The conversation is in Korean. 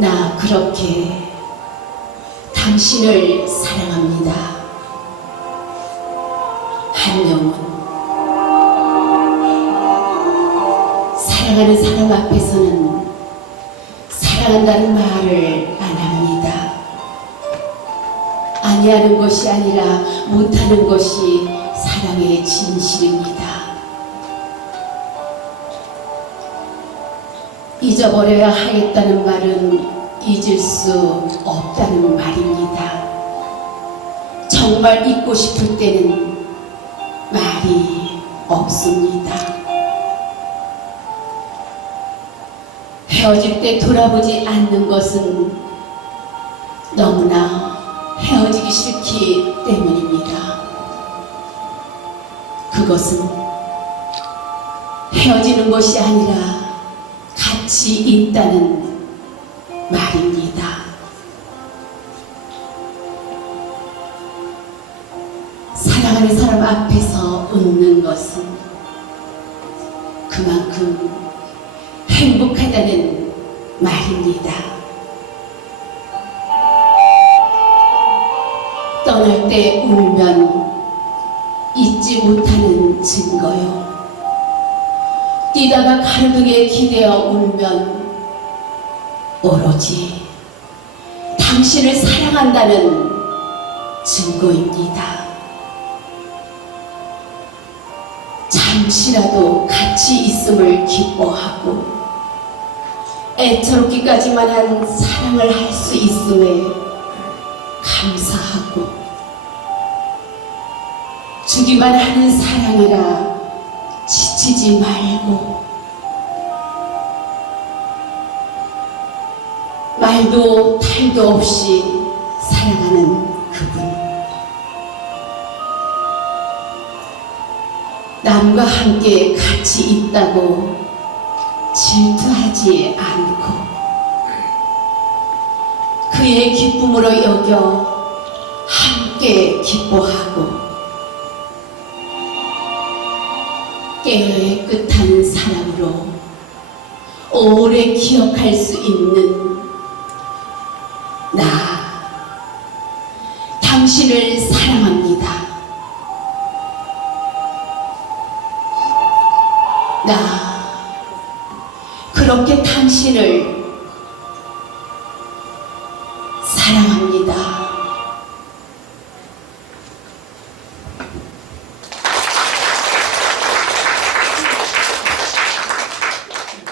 나 그렇게 당신을 사랑합니다. 한영은 사랑하는 사람 앞에서는 사랑한다는 말을 안 합니다. 아니하는 것이 아니라 못하는 것이 사랑의 진실입니다. 잊어버려야 하겠다는 말은 잊을 수 없다는 말입니다. 정말 잊고 싶을 때는 말이 없습니다. 헤어질 때 돌아보지 않는 것은 너무나 헤어지기 싫기 때문입니다. 그것은 헤어지는 것이 아니라 같이 있다는 말입니다. 사랑하는 사람 앞에서 웃는 것은 그만큼 행복하다는 말입니다. 떠날 때 울면 잊지 못하는 증거요. 뛰다가 가로등에 기대어 울면 오로지 당신을 사랑한다는 증거입니다. 잠시라도 같이 있음을 기뻐하고 애처롭기까지만 한 사랑을 할 수 있음에 감사하고 주기만 하는 사랑이라. 지치지 말고. 말도 탈도 없이 사랑하는 그분. 남과 함께 같이 있다고 질투하지 않고 그의 기쁨으로 여겨 함께 기뻐하고 깨끗한 사람으로 오래 기억할 수 있는 나 당신을 사랑합니다. 나 그렇게 당신을 사랑합니다.